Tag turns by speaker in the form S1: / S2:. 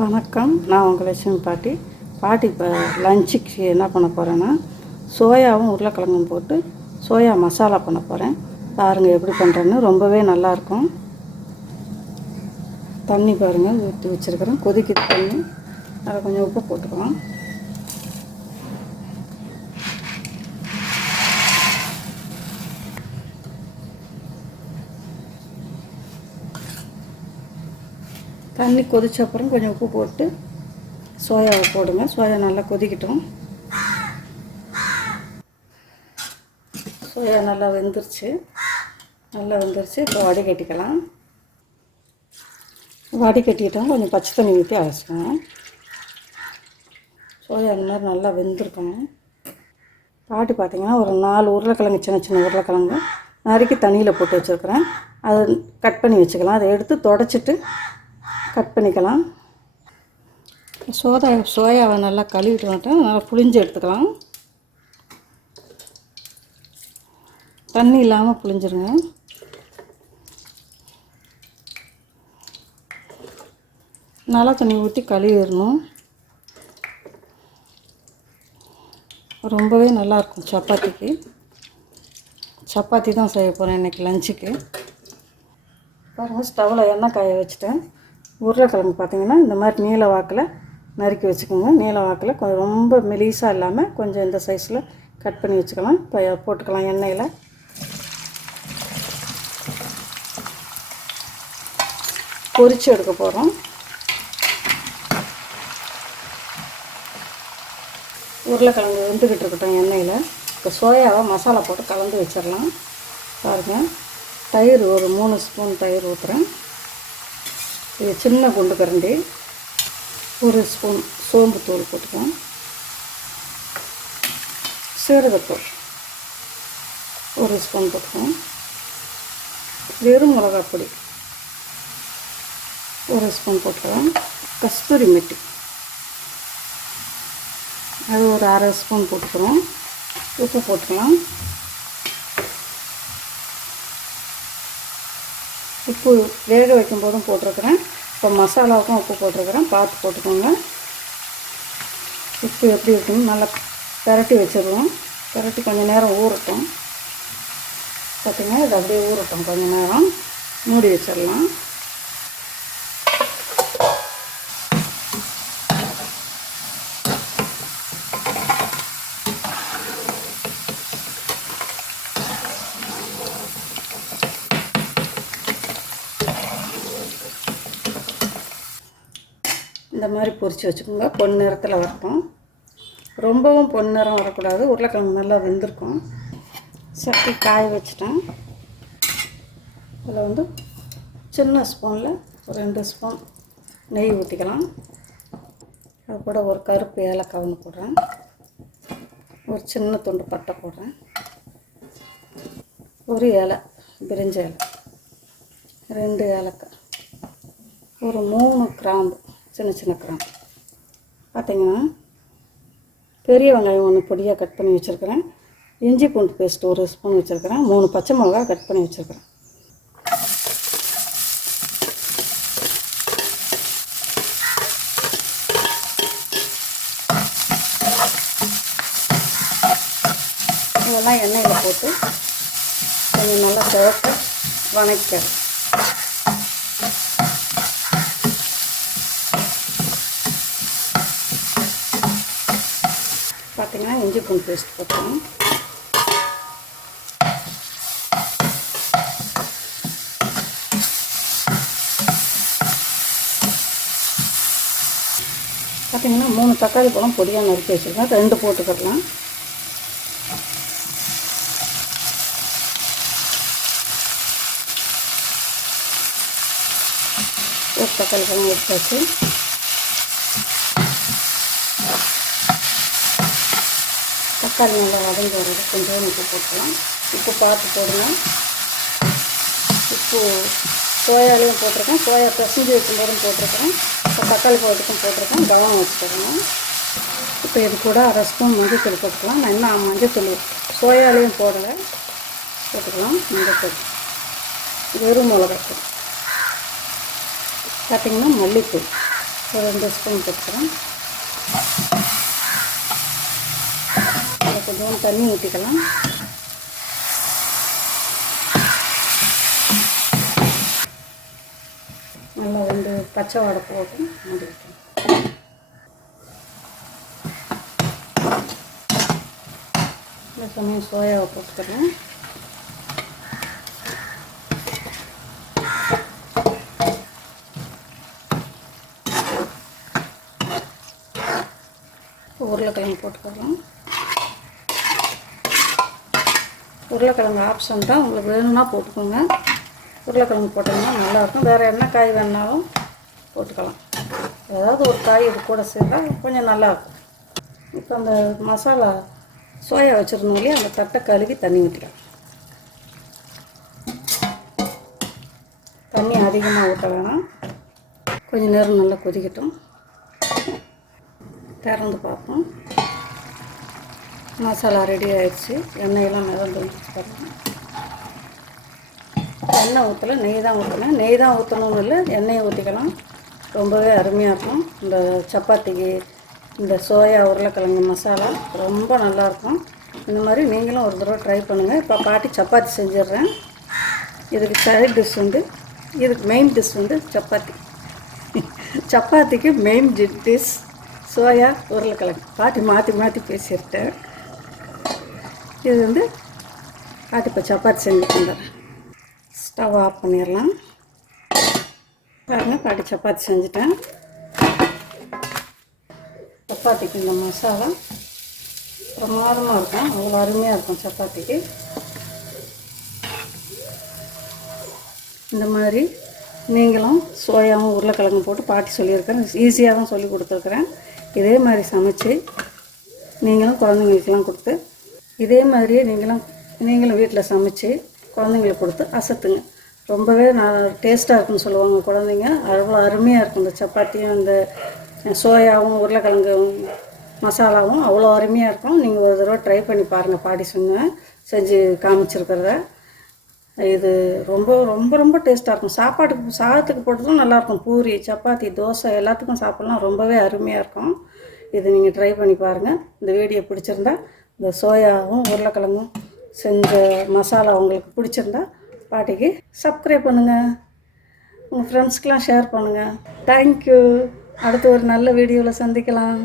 S1: வணக்கம். நான் உங்கள் லட்சுமி பாட்டி. பாட்டி இப்போ லஞ்சுக்கு என்ன பண்ண போகிறேன்னா சோயாவும் உருளைக்கிழங்கும் போட்டு சோயா மசாலா பண்ண போகிறேன் பாருங்கள் எப்படி பண்ணுறேன்னு ரொம்பவே நல்லாயிருக்கும் தண்ணி பாருங்கள் ஊற்றி வச்சுருக்கிறேன். கொதிக்குது தண்ணி. அதை கொஞ்சம் உப்பு போட்டுக்கலாம். தண்ணி கொதிச்ச அப்புறம் கொஞ்சம் உப்பு போட்டு சோயாவை போடுங்க. சோயா நல்லா கொதிக்கட்டும். சோயா நல்லா வெந்துருச்சு. நல்லா வெந்துருச்சு. இப்போ வடிகட்டிக்கலாம் வடிகட்டிட்டோம் கொஞ்சம் பச்சை தண்ணி ஊற்றி அரைச்சிக்கணும் சோயா அந்த மாதிரி நல்லா வெந்திருக்கணும். பாட்டு பார்த்திங்கன்னா ஒரு நாலு உருளைக்கிழங்கு சின்ன சின்ன உருளைக்கிழங்கு நறுக்கி தண்ணியில் போட்டு வச்சுருக்குறேன். அதை கட் பண்ணி வச்சுக்கலாம். அதை எடுத்து தொடச்சிட்டு கட் பண்ணிக்கலாம். சோதா சோயாவை நல்லா கழுவிட்டு வந்துட்டேன் நல்லா புளிஞ்சு எடுத்துக்கலாம். தண்ணி இல்லாமல் புளிஞ்சிருங்க நல்லா தண்ணி ஊற்றி கழுவிடணும். ரொம்பவே நல்லாயிருக்கும் சப்பாத்திக்கு. சப்பாத்தி தான் செய்ய போகிறேன் இன்றைக்கி லஞ்சுக்கு பாருங்கள் ஸ்டவ்வில் எண்ணெய் காய வச்சுட்டேன். உருளைக்கிழங்கு பார்த்திங்கன்னா இந்த மாதிரி நீல வாக்கில் நறுக்கி வச்சுக்கோங்க. நீல வாக்கில் கொஞ்சம் ரொம்ப மெலிசாக இல்லாமல் கொஞ்சம் இந்த சைஸில் கட் பண்ணி வச்சுக்கலாம். இப்போ போட்டுக்கலாம் எண்ணெயில். பொரித்து எடுக்க போகிறோம் உருளைக்கிழங்கு வெந்துக்கிட்டு இருக்கட்டும் எண்ணெயில். இப்போ சோயாவை மசாலா போட்டு கலந்து வச்சிடலாம். பாருங்கள் தயிர் ஒரு மூணு ஸ்பூன் தயிர் ஊற்றுறேன் இது சின்ன குண்டு கரண்டி ஒரு ஸ்பூன் சோம்பு தூள் போட்டுக்கலாம் சீரகத்தூள் ஒரு ஸ்பூன் போட்டுக்கலாம் வெறும் மிளகாப் பொடி ஒரு ஸ்பூன் போட்டுக்கலாம் கஸ்தூரி மெட்டி அது ஒரு அரை ஸ்பூன் போட்டுக்கிறோம் உப்பு போட்டுக்கலாம் உப்பு வேக வைக்கும் போதும் போட்டிருக்கிறேன். இப்போ மசாலாவுக்கும் உப்பு போட்டிருக்கிறேன். பார்த்து போட்டுக்கோங்க. உப்பு எப்படி இருக்குன்னு நல்லா பெரட்டி வச்சிடுவோம் பெரட்டி கொஞ்சம் நேரம் ஊறட்டும். பார்த்திங்கன்னா இது அப்படியே ஊறட்டும் கொஞ்சம் நேரம். மூடி வச்சிடலாம். இந்த மாதிரி பொரித்து வச்சுக்கோங்க. பொன் நிறத்தில் வரட்டும். ரொம்பவும் பொன் நிறம் வரக்கூடாது. உருளைக்கிழங்கு நல்லா வெந்திருக்கும். சட்டி காய வச்சுட்டேன். இதில் வந்து சின்ன ஸ்பூனில் ஒரு ரெண்டு ஸ்பூன் நெய் ஊற்றிக்கலாம் அது கூட ஒரு கருப்பு ஏலக்காய் ஒன்று போடுறேன். ஒரு சின்ன துண்டு பட்டை போடுறேன். ஒரு இலை பிரிஞ்ச இலை. ரெண்டு ஏலக்காய். ஒரு மூணு கிராம்பு. சின்ன சின்ன கிராம் பார்த்தீங்கன்னா பெரிய வெங்காயம் ஒன்று பொடியாக கட் பண்ணி வச்சுருக்கிறேன். இஞ்சி பூண்டு பேஸ்ட் ஒரு ஸ்பூன் வச்சுருக்கிறேன். மூணு பச்சை மிளகா கட் பண்ணி வச்சுருக்கிறேன். இதெல்லாம் எண்ணெயில் போட்டு கொஞ்சம் நல்லா சிவக்க வணக்கிறது பார்த்தீங்கன்னா இஞ்சி பூண்டு பேஸ்ட் போட்டுக்கணும். பார்த்தீங்கன்னா மூணு தக்காளி பழம் பொடியாக நறுக்கி வச்சுருக்கேன். ரெண்டு போட்டுக்கிடலாம் ஒரு தக்காளி பழம் எடுத்தாச்சு. தக்காளி நல்லா வதங்கி வர்றது கொஞ்சம் உப்பு போட்டுக்கலாம். உப்பு பார்த்து போடுங்க உப்பு சோயாலையும் போட்டிருக்கேன். சோயா பிசைஞ்சு வைக்கும்போதும் போட்டிருக்கேன். இப்போ தக்காளி போட்டுக்கும் போட்டிருக்கேன். கவனம் வச்சுக்கணும் இப்போ இது கூட அரை ஸ்பூன் மஞ்சத்தூள் போட்டுக்கலாம். நான் இன்னும் மஞ்சத்தூள் சோயாலையும் போடலை. போட்டுக்கலாம். மஞ்சத்தூள். வெறும் மிளகாத்தூள். பார்த்திங்கன்னா மல்லித்தூள். ஒரு ரெண்டு ஸ்பூன் போட்டுக்கிறேன். கொஞ்சம் தண்ணி ஊற்றிக்கலாம் நல்லா வந்து பச்சை வடை போட்டு மூடி இந்த சமயம் சோயாவை போட்டுக்கிறேன். உருளைக்கிழங்கு போட்டுக்கலாம். உருளைக்கிழங்கு ஆப்ஷன் தான். உங்களுக்கு வேணும்னா போட்டுக்கோங்க. உருளைக்கிழங்கு போட்டிங்கன்னா நல்லாயிருக்கும். வேறு என்ன காய் வேணாலும் போட்டுக்கலாம். ஏதாவது ஒரு காய் இது கூட சேர்த்தா கொஞ்சம் நல்லாயிருக்கும். இப்போ அந்த மசாலா சோயா வச்சுருந்தோம் இல்லையா? அந்த தட்டை கழுவி தண்ணி ஊற்றிக்கலாம் தண்ணி அதிகமாக ஊற்ற வேணாம். கொஞ்சம் நேரம் நல்லா கொதிக்கட்டும். திறந்து பார்ப்போம். மசாலா ரெடி ஆயிடுச்சு. எண்ணெயெல்லாம் மிதந்து வந்துச்சு எண்ணெய் ஊற்றல நெய் தான் ஊற்றினேன் நெய் தான் ஊற்றணும்னு இல்லை எண்ணெயை ஊற்றிக்கலாம் ரொம்பவே அருமையாக இருக்கும். இந்த சப்பாத்திக்கு இந்த சோயா உருளைக்கிழங்கு மசாலா ரொம்ப நல்லாயிருக்கும் இந்த மாதிரி நீங்களும் ஒரு தடவை ட்ரை பண்ணுங்கள் இப்போ பாட்டி சப்பாத்தி செஞ்சிடுறேன். இதுக்கு சைட் டிஷ் வந்து இதுக்கு மெயின் டிஷ் வந்து சப்பாத்தி. சப்பாத்திக்கு மெயின் டிஷ் சோயா உருளைக்கிழங்கு. பாட்டி மாற்றி மாற்றி பேசியிருக்கேன். இது வந்து பாட்டி சப்பாத்தி செஞ்சுட்டேன் ஸ்டவ் ஆஃப் பண்ணிடலாம். பாருங்கள் பாட்டி சப்பாத்தி செஞ்சுட்டேன். சப்பாத்திக்கு இந்த மசாலா பிரமாதமாக இருக்கும். அவ்வளோ அருமையாக இருக்கும் சப்பாத்திக்கு. இந்த மாதிரி நீங்களும் சோயாவும் உருளைக்கிழங்கும் போட்டு பாட்டி சொல்லியிருக்கேன். ஈஸியாக தான் சொல்லி கொடுத்துருக்குறேன். இதே மாதிரி சமைச்சு நீங்களும் குழந்தைங்களுக்கெல்லாம் கொடுத்து இதே மாதிரியே நீங்களும் நீங்களும் வீட்டில் சமைச்சு குழந்தைங்களுக்கு கொடுத்து அசத்துங்க. ரொம்பவே நான் டேஸ்ட்டாக இருக்குன்னு சொல்லுவாங்க குழந்தைங்க. அவ்வளோ அருமையாக இருக்கும் இந்த சப்பாத்தியும் இந்த சோயாவும் உருளைக்கிழங்கும் மசாலாவும் அவ்வளோ அருமையாக இருக்கும். நீங்கள் ஒரு தடவை ட்ரை பண்ணி பாருங்கள் பாடி சொன்னேன் செஞ்சு காமிச்சிருக்கிறத. இது ரொம்ப ரொம்ப ரொம்ப டேஸ்ட்டாக இருக்கும். சாப்பாட்டுக்கு சாதத்துக்கு போட்டதும் நல்லாயிருக்கும் பூரி சப்பாத்தி தோசை எல்லாத்துக்கும் சாப்பிட்லாம். ரொம்பவே அருமையாக இருக்கும். இது நீங்கள் ட்ரை பண்ணி பாருங்கள் இந்த வீடியோ பிடிச்சிருந்தா இந்த சோயாவும் உருளைக்கிழங்கும் செஞ்ச மசாலா உங்களுக்கு பிடிச்சிருந்தா பாட்டிக்கு சப்ஸ்கிரைப் பண்ணுங்கள் உங்கள் ஃப்ரெண்ட்ஸ்க்கெலாம் ஷேர் பண்ணுங்கள் தேங்க்யூ அடுத்து ஒரு நல்ல வீடியோவில் சந்திக்கலாம்.